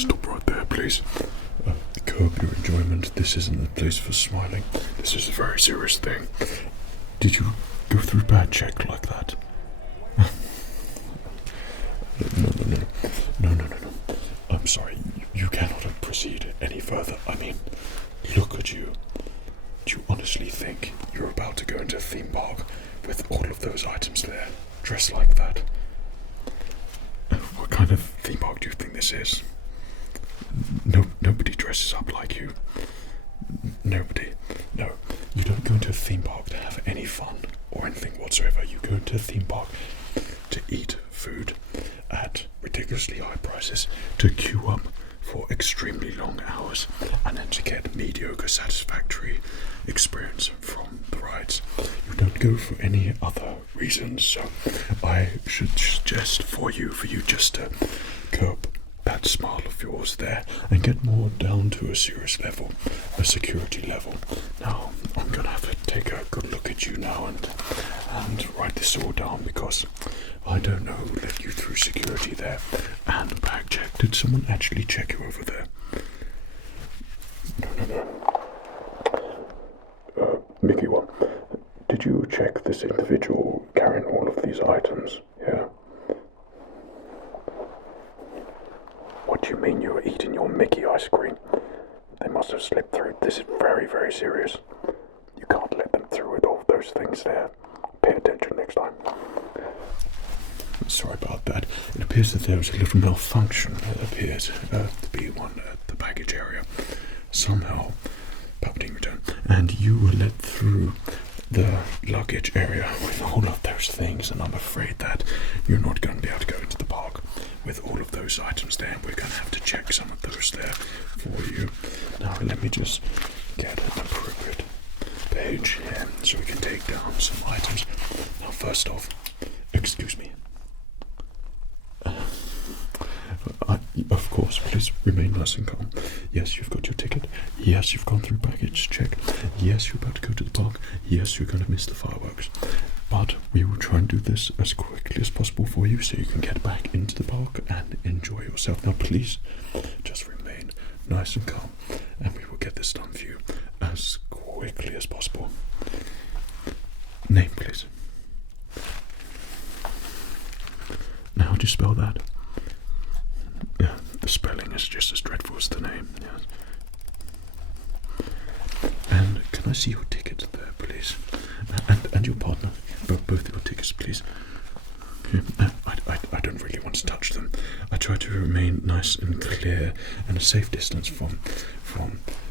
stop right there, please. Curb your enjoyment. This isn't a place for smiling. This is a very serious thing. Did you go through bad check like that? No. I'm sorry, you cannot proceed any further. I mean, look at you. Do you honestly think you're about to go into a theme park with all of those items there, dressed like that? What kind of theme park do you think this is? Nobody dresses up like you. Nobody. No, you don't go into a theme park to have any fun or anything whatsoever. You go into a theme park to eat food at ridiculously high prices, to queue up for extremely long hours, and then to get mediocre, satisfactory experience from the rides. You don't go for any other reasons, so I should suggest for you just to curb that smile of yours there and get more down to a serious level, a security level. Now, I'm gonna have to take a good look at you now and write this all down, because I don't know who let you through security there. And bag check. Did someone actually check you over there? No. Mickey one. Did you check this individual carrying all of these items? Yeah. What do you mean you were eating your Mickey ice cream? They must have slipped through. This is very, very serious. You can't let them through with all those things there. Pay attention next time. Sorry about that. It appears that there was a little malfunction. It appears to be one at the baggage area. Somehow, Palpatine returned, and you were let through the luggage area with all of those things, and I'm afraid that you're not going to be able to go into the park with all of those items there. We're going to have to check some of those there for you. Now, let me just get an appropriate page here so we can take down some items. Now, first off, excuse me. Of course, please remain nice and calm. Yes, you've got your ticket. Yes, you've gone through baggage check. Yes, you're about to go to the park. Yes, you're going to miss the fireworks. But we will try and do this as quickly as possible for you so you can get back into the park and enjoy yourself. Now, please, just remain nice and calm, and we will get this done for you as quickly as possible. Name, please. Now, how do you spell that? Yeah, the spelling is just as dreadful as the name. Yes. And can I see your ticket there, please? And your partner, both your tickets, please. I don't really want to touch them. I try to remain nice and clear and a safe distance from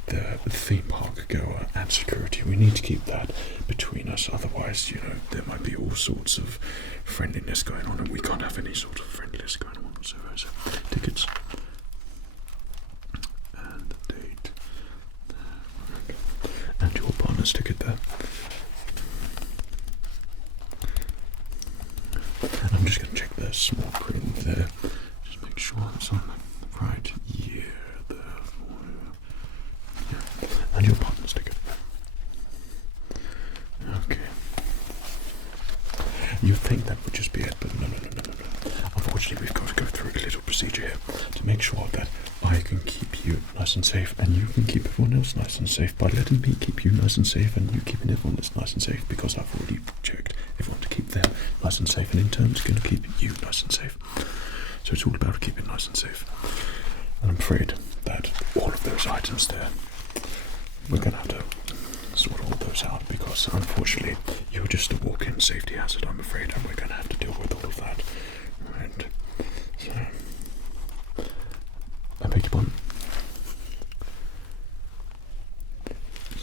the theme park goer and security. We need to keep that between us, otherwise, there might be all sorts of friendliness going on, and we can't have any sort of friendliness going on whatsoever. So, tickets and the date and your partner's ticket there. I'm just going to check the small print there. Just make sure it's on the right year there for you. Yeah. And your partner's ticket. Okay. You think that would just be it, but no. Unfortunately, we've got to go through a little procedure here to make sure that I can keep you nice and safe, and you can keep everyone else nice and safe by letting me keep you nice and safe, and you keeping everyone else nice and safe, because I've already checked everyone to keep them nice and safe, and in turn it's going to keep you nice and safe. So it's all about keeping nice and safe. And I'm afraid that all of those items there, we're going to have to sort all those out, because unfortunately you're just a walk-in safety hazard, I'm afraid, and we're going to have to deal with all of that. And so, I beg your pardon.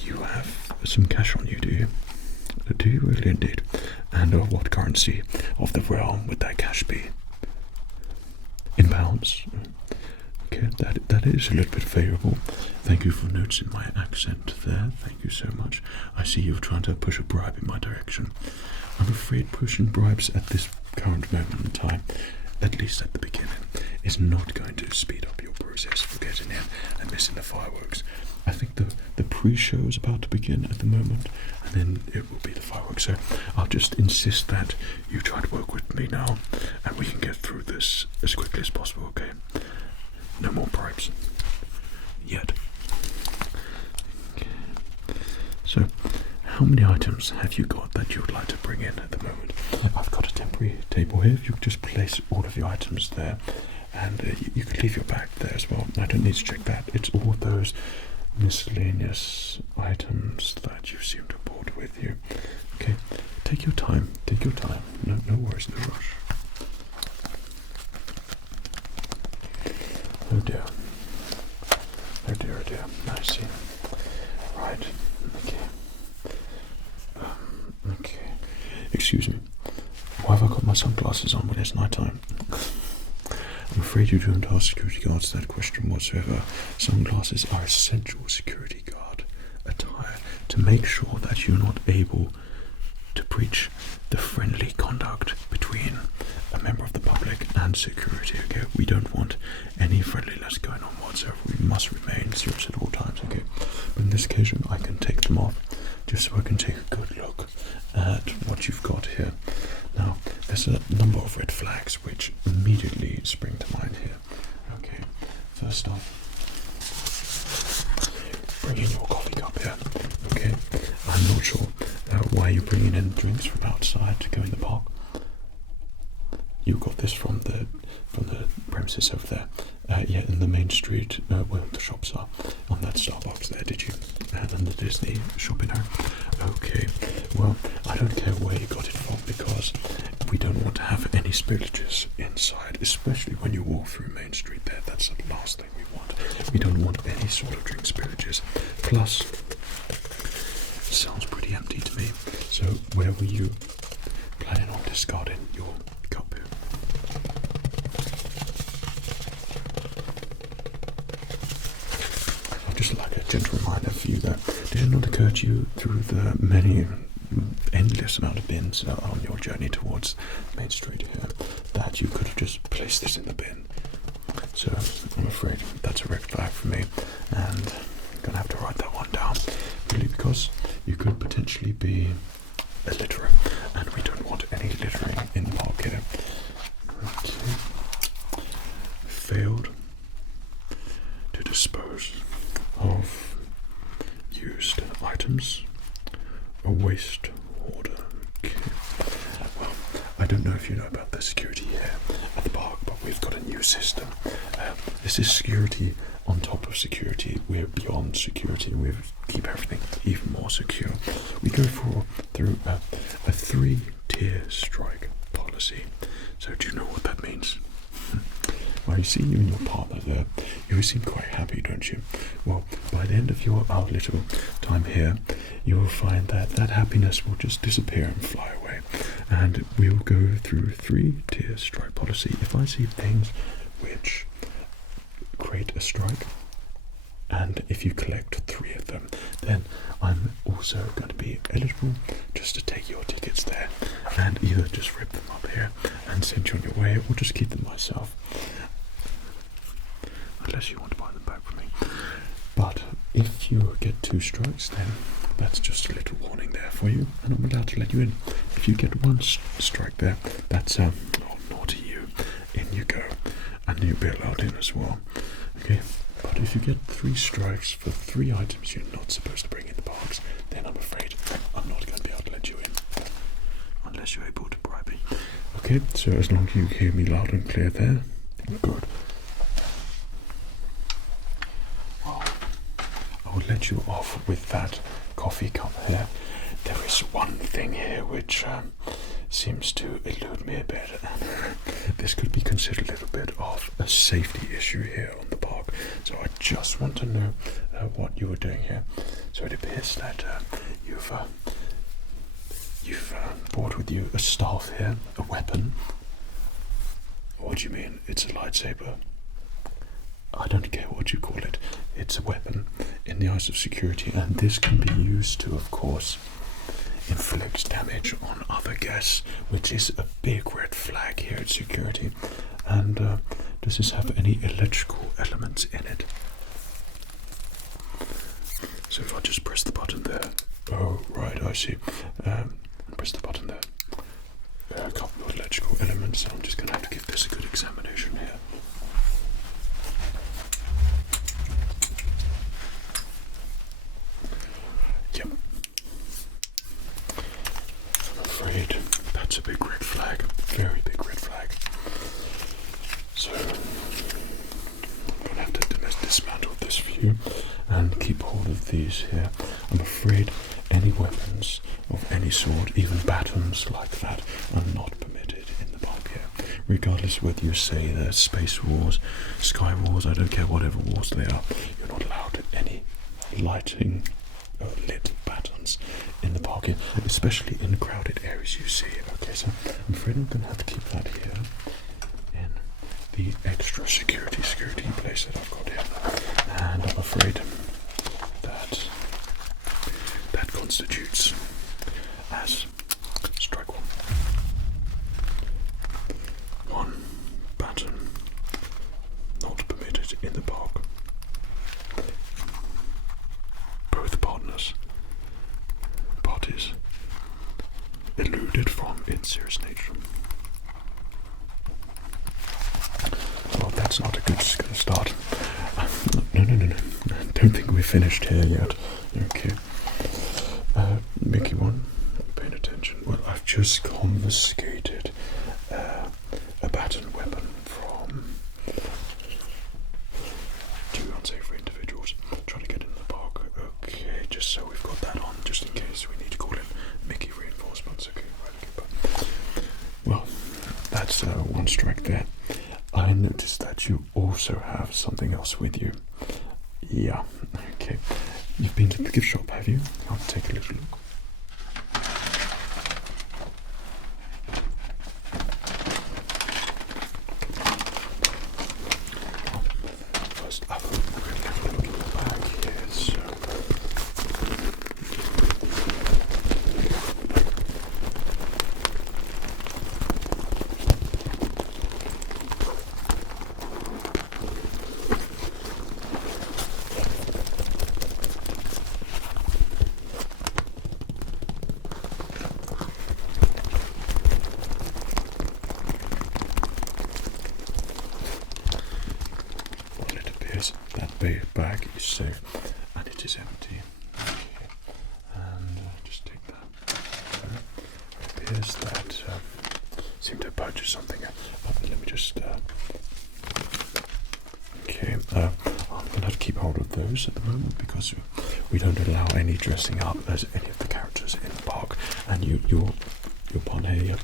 You have some cash on you, do you? Do you really indeed? And what currency of the realm would that cash be? In pounds? Okay, that is a little bit favourable. Thank you for noticing my accent there. Thank you so much. I see you're trying to push a bribe in my direction. I'm afraid pushing bribes at this current moment in time, at least at the beginning, is not going to speed up your process for getting in and missing the fireworks. I think the pre-show is about to begin at the moment, and then it will be the fireworks. So I'll just insist that you try to work with me now, and we can get through this as quickly as possible, okay? No more bribing. bribes. Yet. Okay. So, how many items have you got that you would like to bring in at the moment? I've got a temporary table here. You could just place all of your items there, and you could leave your bag there as well. I don't need to check that. It's all those miscellaneous items that you seem to have brought with you. Okay, take your time. Take your time. No worries, no rush. Oh dear. Oh dear, oh dear. I see. Right. Okay. Okay. Excuse me. Why have I got my sunglasses on when it's night time? I'm afraid you don't ask security guards that question whatsoever. Sunglasses are essential security guard attire to make sure that you're not able to breach the friendly conduct between a member of the public and security. Okay, we don't want any friendliness going on whatsoever. We must remain serious at all times. Okay, but in this occasion, I can take them off just so I can take a good look at what you've got here. Now, there's a number of red flags which immediately spring to mind here. Okay, first off, bring in your coffee cup here. Okay, I'm not sure why you're bringing in drinks from outside to go in the park. You got this from the premises over there. Yeah, in the main street where the shops are, on that Starbucks there, did you? And then the Disney shopping area. Okay, well, I don't care where you got it from because we don't want to have any spillages inside, especially when you walk through Main Street there. That's the last thing we want. We don't want any sort of drink spillages. Plus, it sounds pretty empty to me. So where were you planning on discarding your cup here? Just like a gentle reminder for you that did it not occur to you through the many endless amount of bins on your journey towards Main Street here that you could have just placed this in the bin? So I'm afraid that's a red flag for me, and I'm gonna have to write that one down, really, because you could potentially be a litterer, and we don't want any littering in the park here. Okay. Failed to dispose of used items. A waste order. Okay. Well, I don't know if you know about the security here at the park, but we've got a new system. This is security on top of security. We're beyond security. We keep everything even more secure. We go through a 3-tier strike policy. So do you know what that means? Well, you see, you and your partner there, you seem quite happy, don't you? Well, by the end of our little time here, you will find that that happiness will just disappear and fly away. And we will go through 3-tier strike policy. If I see things which create a strike, and if you collect 3 of them, then I'm also going to be eligible just to take your tickets there and either just rip them up here and send you on your way, or just keep them myself. Unless you want to buy them back from me. But if you get 2 strikes, then that's just a little warning there for you, and I'm allowed to let you in. If you get 1 strike there, that's oh, naughty you. In you go, and you'll be allowed in as well. Okay, but if you get 3 strikes for 3 items you're not supposed to bring in the parks, then I'm afraid I'm not going to be able to let you in, unless you're able to bribe me. Okay, so as long as you hear me loud and clear there, good. I will let you off with that coffee cup here. There is one thing here which seems to elude me a bit, and this could be considered a little bit of a safety issue here on the park. So I just want to know what you were doing here. So it appears that you've brought with you a staff here, a weapon. What do you mean? It's a lightsaber? I don't care what you call it. It's a weapon in the eyes of security, and this can be used to, of course, inflict damage on other guests, which is a big red flag here at security. And does this have any electrical elements in it? So if I just press the button there, oh right, I see. Press the button there. A couple of electrical elements. I'm just going to have to give this a good examination here. Thank you. And keep hold of these here. I'm afraid any weapons of any sort, even batons like that, are not permitted in the pub here. Regardless whether you say they're space wars, sky wars, I don't care whatever wars they are, you're not allowed any lighting lit batons in the park here, especially in crowded areas you see. Okay, so I'm afraid I'm going to have to keep that here in the extra security place that I've got here. And I'm afraid that that constitutes as strike one. One baton not permitted in the park. Both parties eluded from its serious nature. Well, that's not a good start. No. Don't think we're finished here yet. Okay. Mickey one, paying attention. Well, I've just confiscated a baton weapon from two unsavory individuals trying to get in the park. Okay, just so we've got that on, just in case we need to call in Mickey reinforcements. Okay, right. Well, that's one strike there. I noticed that you also have something else with you. Yeah, okay. You've been to the gift shop, have you? I'll take a little look. First, I've got a little look back here, so... That bag is safe and it is empty. Okay. And just take that. It appears that seem to have purchased something. Let me just. Okay. I'm going to have to keep hold of those at the moment because we don't allow any dressing up as any of the characters in the park. And your partner here,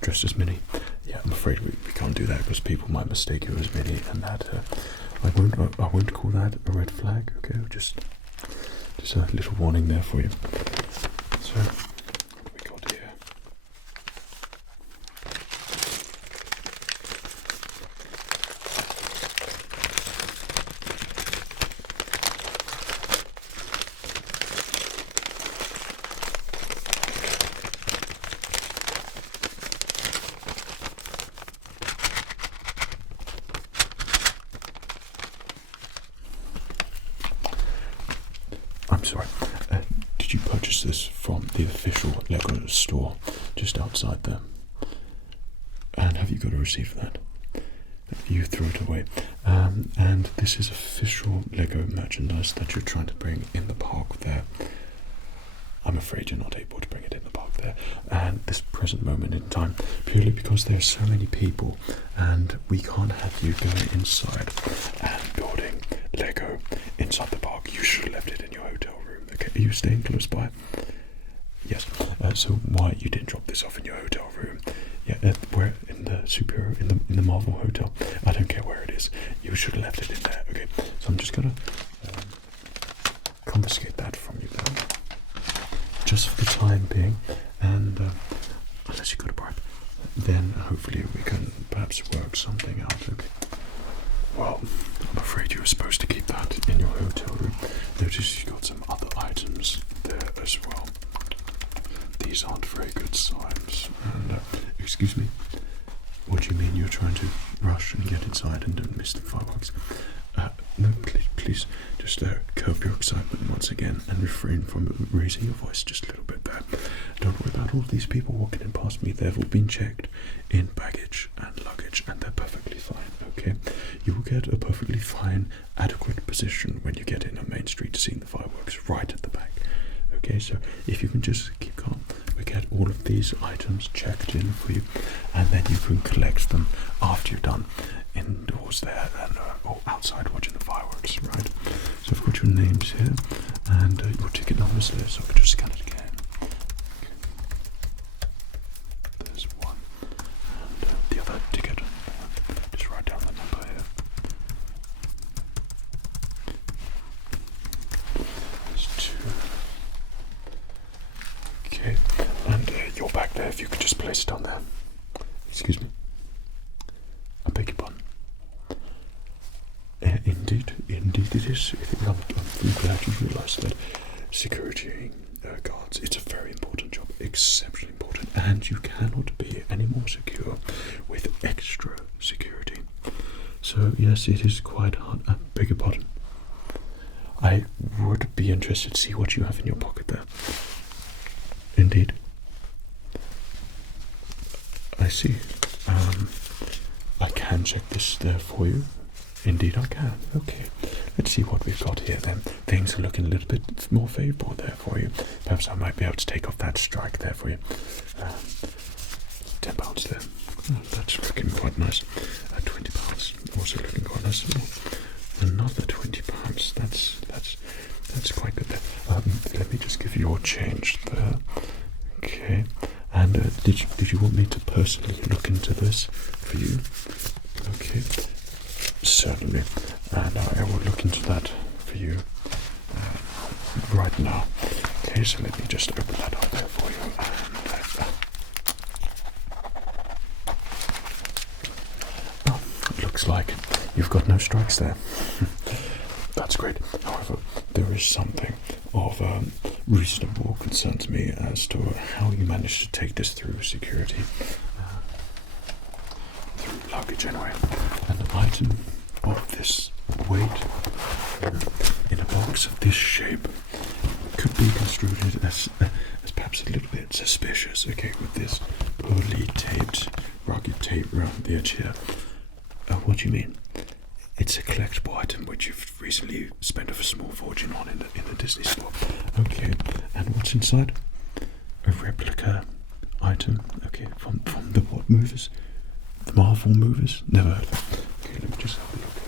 dressed as Minnie. Yeah, I'm afraid we can't do that because people might mistake you as Minnie, and that I won't call that a red flag. Okay, just a little warning there for you. So what do we got here? I'm sorry, did you purchase this from the official Lego store just outside there? And have you got a receipt for that? You threw it away. And this is official Lego merchandise that you're trying to bring in the park there. I'm afraid you're not able to bring it in the park there. And this present moment in time, purely because there are so many people and we can't have you going inside and building Lego inside the park. You should have left it in your hotel room. Okay, are you staying close by? Yes. So why you didn't drop this off in your hotel room? Yeah, where in the Superior, in the Marvel Hotel. I don't care where it is. You should have left it in there. Okay. So I'm just gonna confiscate that from you then, just for the time being, and unless you got a bribe, then hopefully we can perhaps work something out. Okay. Well, I'm afraid you were supposed to keep that in your hotel room. Notice you've got some other items there as well. These aren't very good signs. And, excuse me, what do you mean you're trying to rush and get inside and don't miss the fireworks? No, please, just curb your excitement once again and refrain from raising your voice just a little bit there. Don't worry about all of these people walking in past me. They've all been checked in baggage and luggage and they're perfectly fine, okay? You will get a perfectly fine, adequate position when you get in on Main Street to see the fireworks right at the back. Okay, so if you can just keep calm, we get all of these items checked in for you and then you can collect them after you're done indoors there and or outside watching the fireworks, right? your names here and your ticket numbers there, so I can just scan it again. There's one. And the other ticket. Just write down the number here. There's two. Okay, and your bag there, if you could just place it on there. Excuse me. I beg your pardon. Indeed it is. I'm glad you realised that security guards, it's a very important job, exceptionally important, and you cannot be any more secure with extra security. So yes, it is quite hard. I beg your pardon. I would be interested to see what you have in your pocket there. Indeed. I see. I can check this there for you. Indeed I can. Okay. Let's see what we've got here then. Things are looking a little bit more favourable there for you. Perhaps I might be able to take off that strike there for you. £10 there. Oh, that's looking quite nice. £20 also looking quite nice. Another £20. That's quite good there. Let me just give you your change there. Okay. And did you want me to personally look into this for you? Okay. Certainly, and I will look into that for you right now. Okay, so let me just open that up there for you. And, looks like you've got no strikes there. That's great. However, there is something of reasonable concern to me as to how you managed to take this through security, through luggage anyway. An item of this weight in a box of this shape could be construed as perhaps a little bit suspicious. Okay, with this poorly taped, rugged tape around the edge here. What do you mean? It's a collectible item which you've recently spent a small fortune on in the Disney store. Okay, and what's inside? A replica item. Okay, from the what movies? The Marvel movies? Never heard of it. Okay, let me just have a look at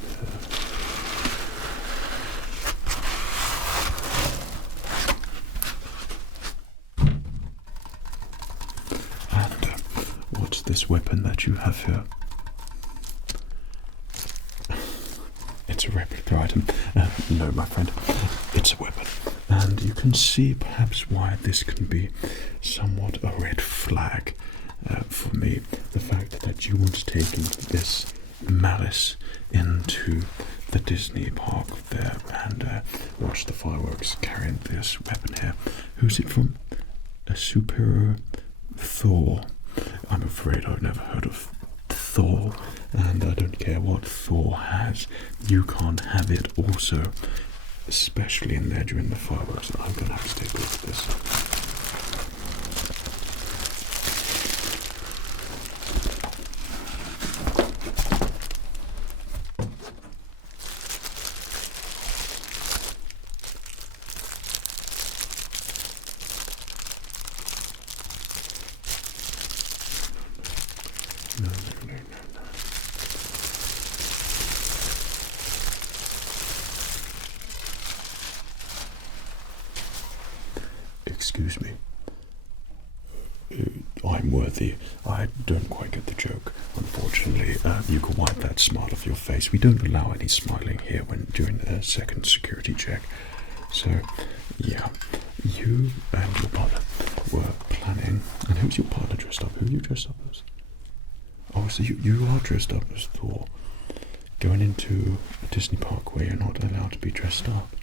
And what's this weapon that you have here? It's a replica item. No, my friend, it's a weapon. And you can see perhaps why this can be somewhat a red flag for me. The fact that you want to take this malice into the Disney park there and watch the fireworks carrying this weapon here. Who's it from? A superhero? Thor. I'm afraid I've never heard of Thor, and I don't care what Thor has, you can't have it also, especially in there during the fireworks. I'm going to have to take a look at this. No. Excuse me. I'm worthy. I don't quite get the joke, unfortunately. You can wipe that smile off your face. We don't allow any smiling here when doing a second security check. So, yeah, you and your partner were planning. And who's your partner dressed up? Who are you dressed up as? Oh, so you are dressed up as Thor, going into a Disney park where you're not allowed to be dressed up.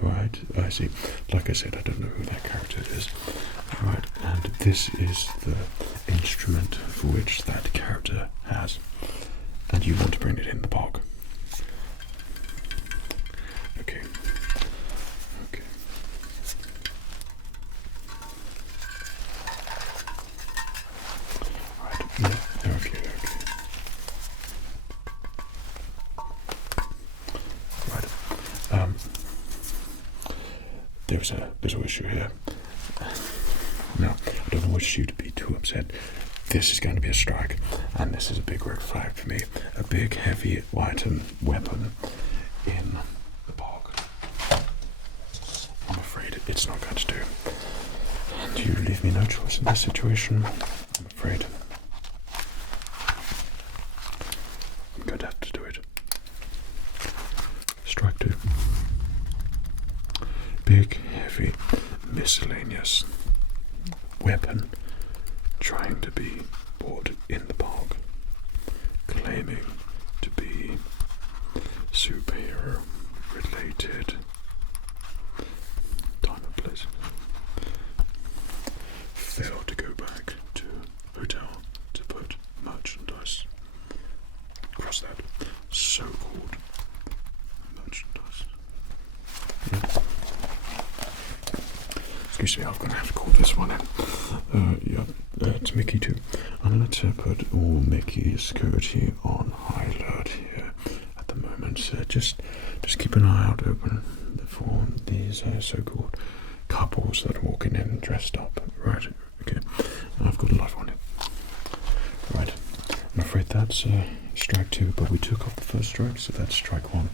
Right, I see. Like I said, I don't know who that character is. Right, and this is the instrument for which that character has. And you want to bring it in the park. Okay. Okay. Right, yeah, okay. Right. There's a little issue here. Now, I don't want you to be too upset. This is going to be a strike, and this is a big red flag for me. A big, heavy item, weapon in it's not going to do. And you leave me no choice in this situation, I'm afraid. I'm going to have to do it. Strike 2. Big, heavy, miscellaneous weapon trying to be bought in the park, claiming to be superhero related. Time and place. Failed to go back to hotel to put merchandise. Cross that. So-called merchandise. Yeah. Excuse me, I'm going to have to call this one in. It's Mickey too. I'm going to put all Mickey security on high alert here at the moment. So just keep an eye out open for these so-called couples that are walking in dressed up. Right, okay. I've got a live one here. Right, I'm afraid that's strike 2, but we took off the first strike, so that's strike 1.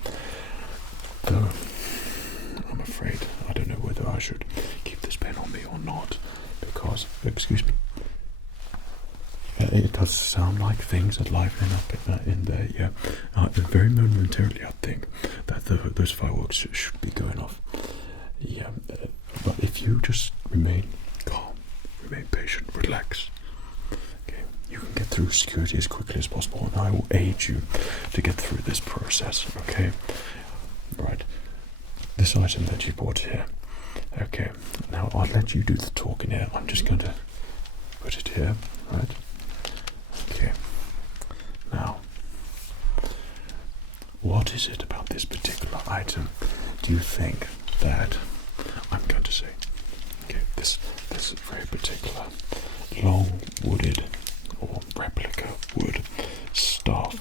Though, I'm afraid I don't know whether I should keep this pen on me or not, because, excuse me, it does sound like things are livening up in there, yeah. Very momentarily I think that those fireworks should be going off. Yeah, but if you just remain calm, remain patient, relax, okay, you can get through security as quickly as possible, and I will aid you to get through this process, okay? Right, this item that you bought here, okay, now I'll let you do the talking here. I'm just going to put it here, right? Okay, now, what is it about this particular item do you think that I'm going to say? Okay, this very particular long wooded or replica wood staff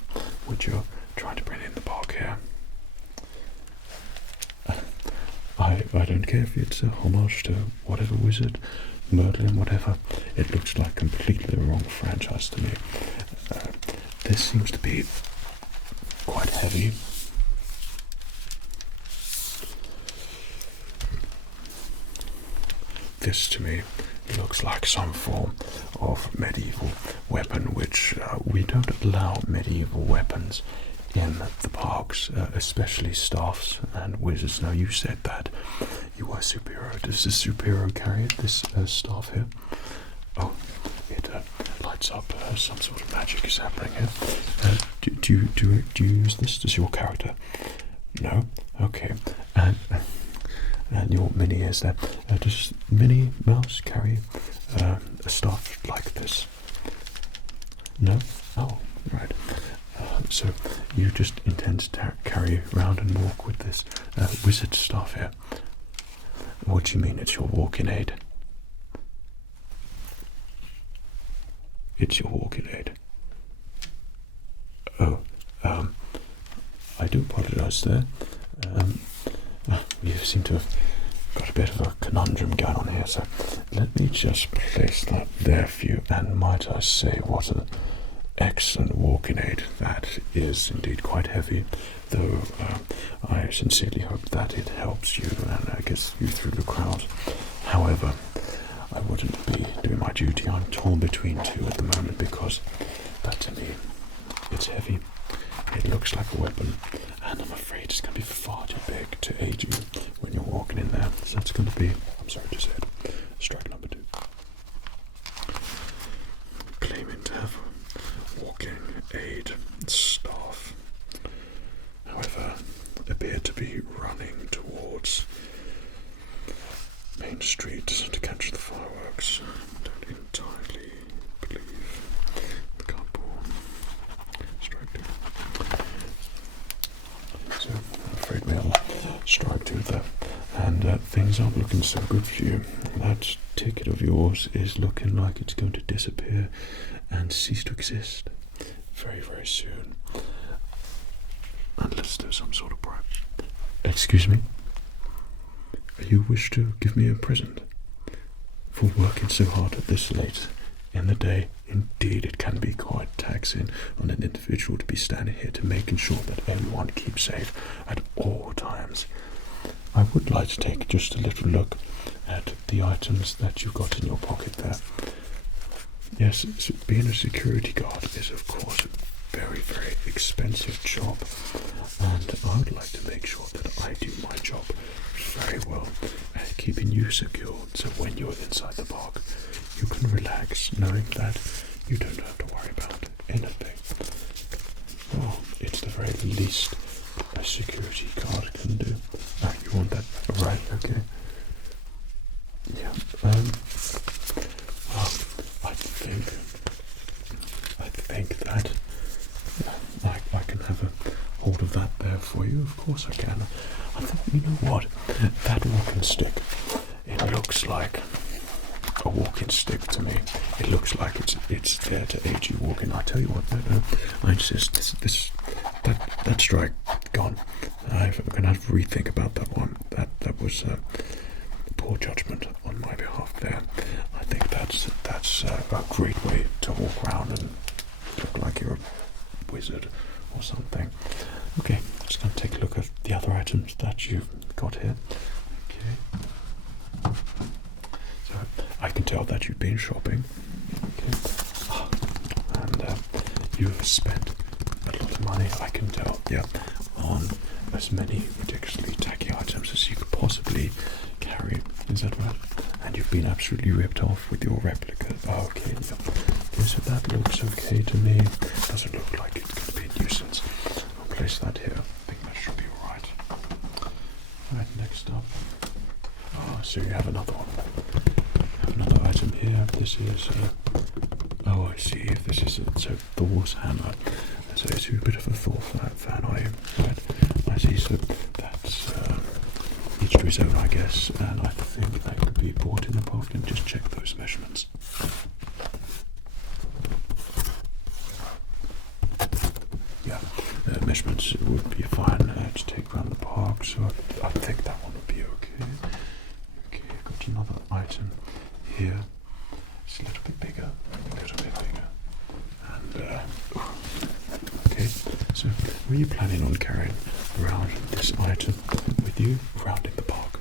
which you're trying to bring in the park here. I don't care if it's a homage to whatever wizard, Merlin, whatever. It looks like completely the wrong franchise to me. This seems to be quite heavy. This to me looks like some form of medieval weapon, which we don't allow medieval weapons in the parks, especially staffs and wizards. Now, you said that you were a superhero. Does the superhero carry this staff here? Oh, it lights up. Some sort of magic is happening here. Do you use this? Does your character? No. Okay. And your Minnie is there. Does Minnie Mouse carry a staff like this? No. Oh, right. So you just intend to carry around and walk with this wizard staff here? What do you mean it's your walking aid? It's your walking aid. Oh, I do apologise there. You seem to have got a bit of a conundrum going on here, so let me just place that there for you. And might I say, what an excellent walking aid. That is indeed quite heavy, though I sincerely hope that it helps you and gets you through the crowd. However, I wouldn't be doing my duty. I'm torn between two at the moment, because that to me, it's heavy. It looks like a weapon, and I'm afraid it's going to be far too big to aid you when you're walking in there. So that's going to be, I'm sorry to say it, strike number 2. Claiming to have walking aid staff, however, appear to be running towards Main Street to catch the fireworks. Don't entirely believe the couple. Strike 2. So I'm afraid we'll strike 2 there, and things aren't looking so good for you. That ticket of yours is looking like it's going to disappear and cease to exist very, very soon, unless there's some sort of bribe. Excuse me? You wish to give me a present for working so hard at this late in the day? Indeed, it can be quite taxing on an individual to be standing here to making sure that everyone keeps safe at all times. I would like to take just a little look at the items that you've got in your pocket there. Yes, being a security guard is of course a very, very expensive job, and I would like to make sure that I do my job very well at keeping you secure, so when you're inside the park you can relax knowing that you don't have to worry about anything. Well, it's the very least a security guard can do. You want that? Right, okay. Yeah, well, I think that I can have a hold of that there for you. Of course I can. I thought, you know what? That walking stick, it looks like a walking stick to me. It looks like it's there to aid you walking. I tell you what, no, I insist. That strike gone. I'm gonna have to rethink about that one. That was poor judgment on my behalf there. I think that's a great way to walk around and look like you're a wizard or something. Okay, just gonna take a look at the other items that you've got here. Okay. So I can tell that you've been shopping. Okay. And you've spent a lot of money, I can tell, yeah, on as many ridiculously tacky items as you could possibly carry. Is that right? And you've been absolutely ripped off with your replica. Oh, okay, yeah. So that looks okay to me. Doesn't look like it's going to be a nuisance. I'll place that here. I think that should be alright. Alright, next up. Oh, so you have another one. Have another item here. This is oh, I see. This is so Thor's hammer. So you're a bit of a Thor fan, are you? Right. I see. So that's each to his own, I guess. And I think that could be bought in a box. And just check those measurements. Yeah, measurements would be fine to take around the park. So I think that one would be okay. Okay, I've got another item here. It's a little bit bigger. And okay, so were you planning on carrying around this item with you around in the park?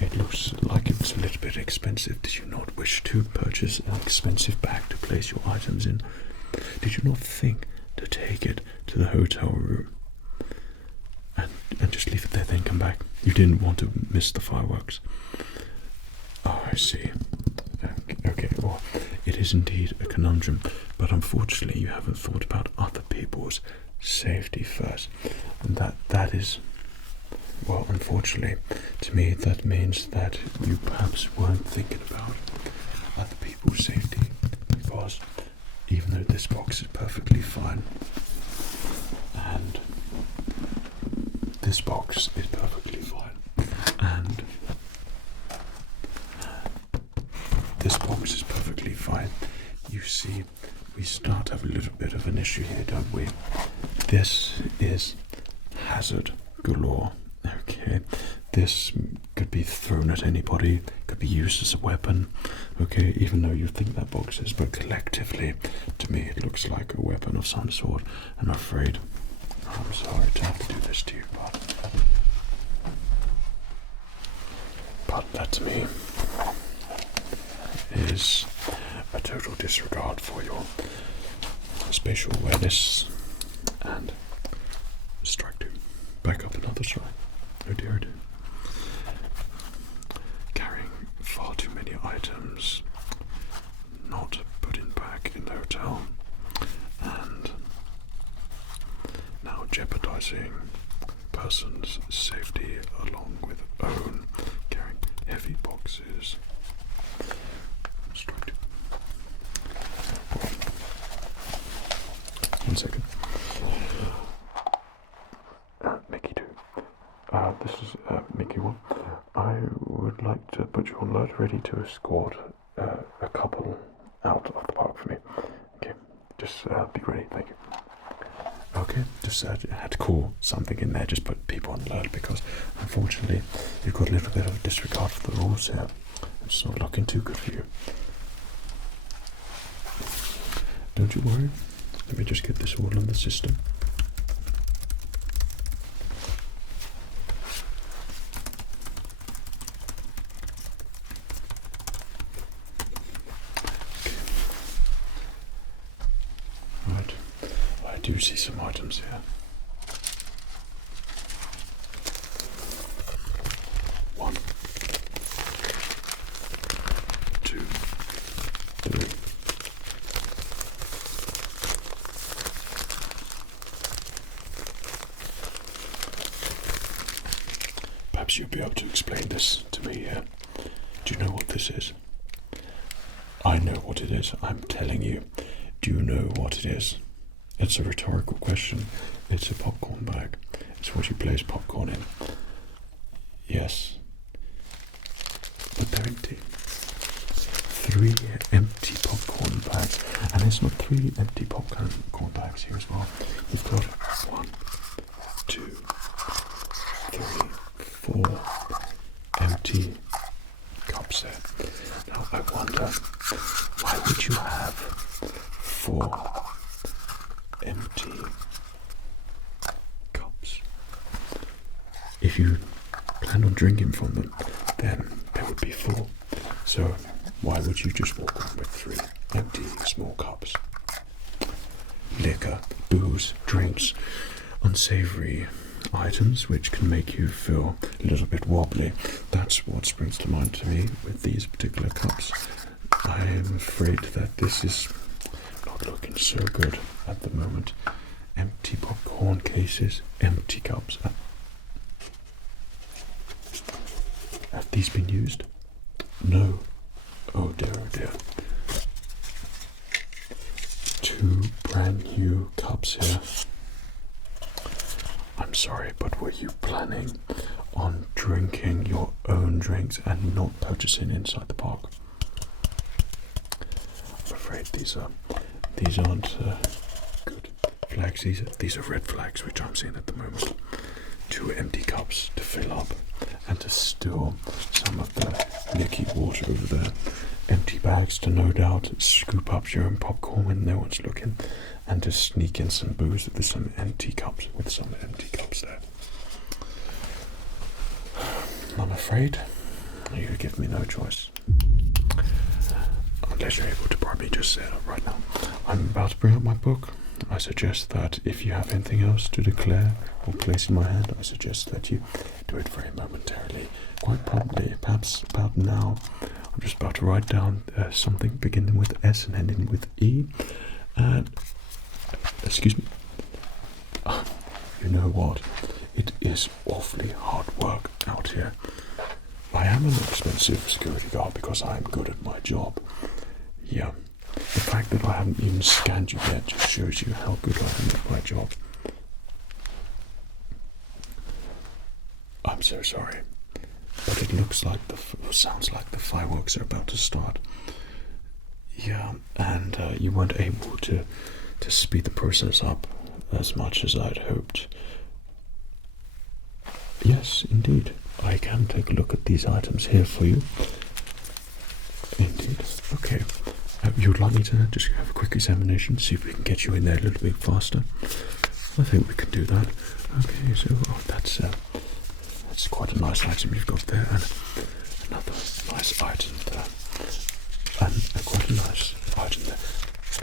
It looks like it's a little bit expensive. Did you not wish to purchase an expensive bag to place your items in? Did you not think to take it to the hotel room and just leave it there, then come back? You didn't want to miss the fireworks. Oh, I see. Okay, well, it is indeed a conundrum, but unfortunately you haven't thought about other people's safety first. And that is, well, unfortunately, to me, that means that you perhaps weren't thinking about other people's safety, because even though this box is perfectly fine, and this box is perfectly fine, and this box is perfectly fine, you see, we start to have a little bit of an issue here, don't we? This is hazard galore. Okay, this could be thrown at anybody, could be used as a weapon. Okay, even though you think that box is, but collectively, to me, it looks like a weapon of some sort. I'm afraid. I'm sorry to have to do this to you, but that to me is a total disregard for your spatial awareness. And strike two. Back up another strike. Oh dear, oh dear. Carrying far too many items, not putting back in the hotel, and now jeopardizing person's safety along with own, carrying heavy boxes. Strike two. One second. Mickey 2. This is Mickey 1. I would like to put you on alert, ready to escort a couple out of the park for me. Okay, just be ready, thank you. Okay, just had to call something in there, just put people on alert, because unfortunately you've got a little bit of a disregard for the rules here. It's not looking too good for you. Don't you worry. Let me just get this all on the system. do see some items here. 1, 2, 3. Perhaps you'll be able to explain this to me here. Do you know what this is? I know what it is. I'm telling you. Do you know what it is? It's a rhetorical question. It's a popcorn bag. It's what you place popcorn in. Yes. But they're empty. 3 empty popcorn bags. And it's not 3 empty popcorn bags here as well. You've got 1, 2, 3, 4 empty cups there. Now I wonder, why would you have 4 empty cups? If you plan on drinking from them, then there would be 4. So why would you just walk on with 3 empty small cups? Liquor, booze, drinks, unsavory items which can make you feel a little bit wobbly. That's what springs to mind to me with these particular cups. I am afraid that this is not looking so good at the moment. Empty popcorn cases, empty cups. Have these been used? No. Oh dear, oh dear. 2 brand new cups here. I'm sorry, but were you planning on drinking your own drinks and not purchasing inside the park? I'm afraid these aren't good flags. These are red flags, which I'm seeing at the moment. 2 empty cups to fill up and to still some of the nicky water over there. Empty bags to no doubt scoop up your own popcorn when no one's looking, and to sneak in some booze with some empty cups there. I'm afraid you give me no choice. Unless you're able to bribe me, just say it right now. I'm about to bring up my book. I suggest that if you have anything else to declare or place in my hand, I suggest that you do it very momentarily. Quite probably, perhaps about now. I'm just about to write down something beginning with S and ending with E. Excuse me. You know what? It is awfully hard work out here. I am an expensive security guard because I am good at my job. Yeah. The fact that I haven't even scanned you yet just shows you how good I am at my job. I'm so sorry, but it looks like sounds like the fireworks are about to start. Yeah, and you weren't able to speed the process up as much as I'd hoped. Yes, indeed. I can take a look at these items here for you. Indeed. Okay. You'd like me to just have a quick examination, see if we can get you in there a little bit faster? I think we can do that. Okay, so that's quite a nice item you've got there, and another nice item there, and quite a nice item there.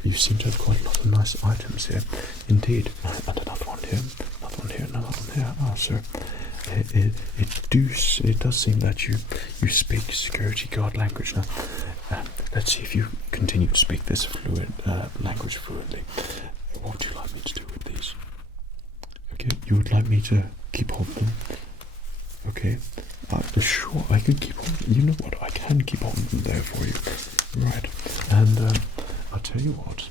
You seem to have quite a lot of nice items here, indeed. And another one here, another one here, another one here. Oh, so it does seem that you speak security guard language now. Let's see if you continue to speak this language fluently. What would you like me to do with these? Okay, you would like me to keep hold of them? Okay, sure, I can keep on. You know what? I can keep on them there for you. Right, and I'll tell you what.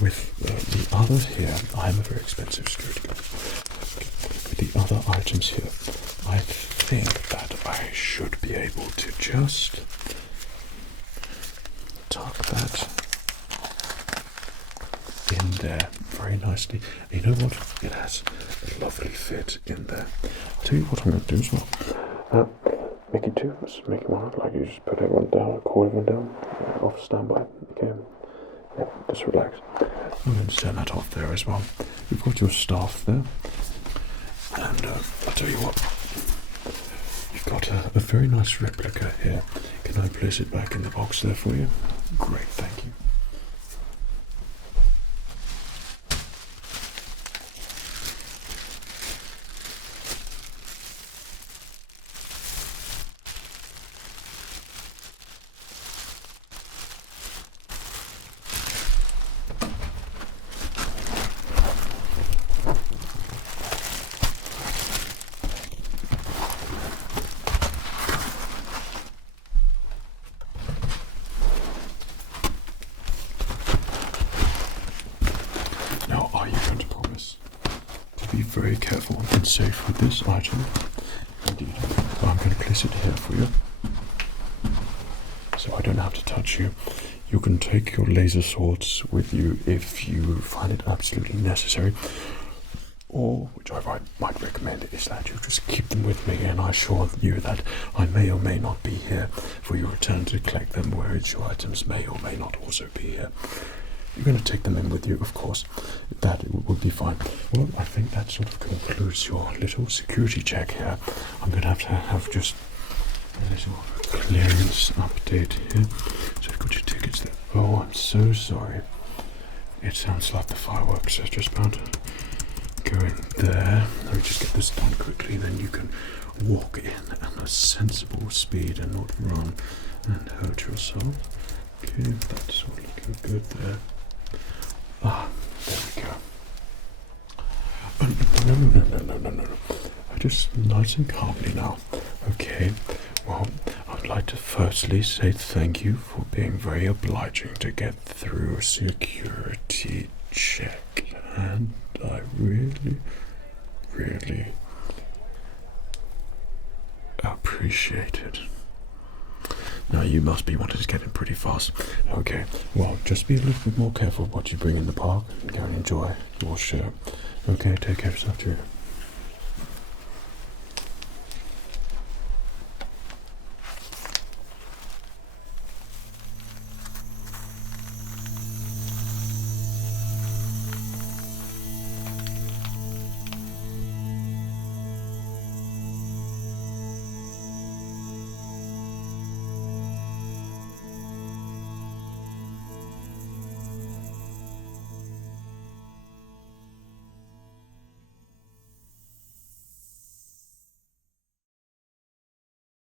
With the others here, I'm a very expensive security guard. With the other items here, I think that I should be able to just tuck that in there very nicely. You know what? It has a lovely fit in there. I'll tell you what I'm going to do as well. Make it two. Let's make it one. Like you just put everyone down, call everyone down, off standby. Okay. Yeah, just relax. I'm going to turn that off there as well. You've got your staff there. And I'll tell you what. You've got a very nice replica here. Can I place it back in the box there for you? Great, thank you. Are you going to promise to be very careful and safe with this item? Indeed. So I'm going to place it here for you, so I don't have to touch you. You can take your laser swords with you if you find it absolutely necessary, or which I might recommend is that you just keep them with me, and I assure you that I may or may not be here for your return to collect them, whereas your items may or may not also be here. You're going to take them in with you, of course. That would be fine. Well, I think that sort of concludes your little security check here. I'm going to have just a little clearance update here. So I've got your tickets there. Oh, I'm so sorry. It sounds like the fireworks are just about to go in there. Let me just get this done quickly, then you can walk in at a sensible speed and not run and hurt yourself. Okay, that's all looking good there. Ah, there we go. No. Just nice and calmly now. Okay, well, I'd like to firstly say thank you for being very obliging to get through a security check, and I really appreciate it. Now you must be wanting to get in pretty fast. Okay, well, just be a little bit more careful what you bring in the park and go and enjoy your show. Okay, take care of yourself too.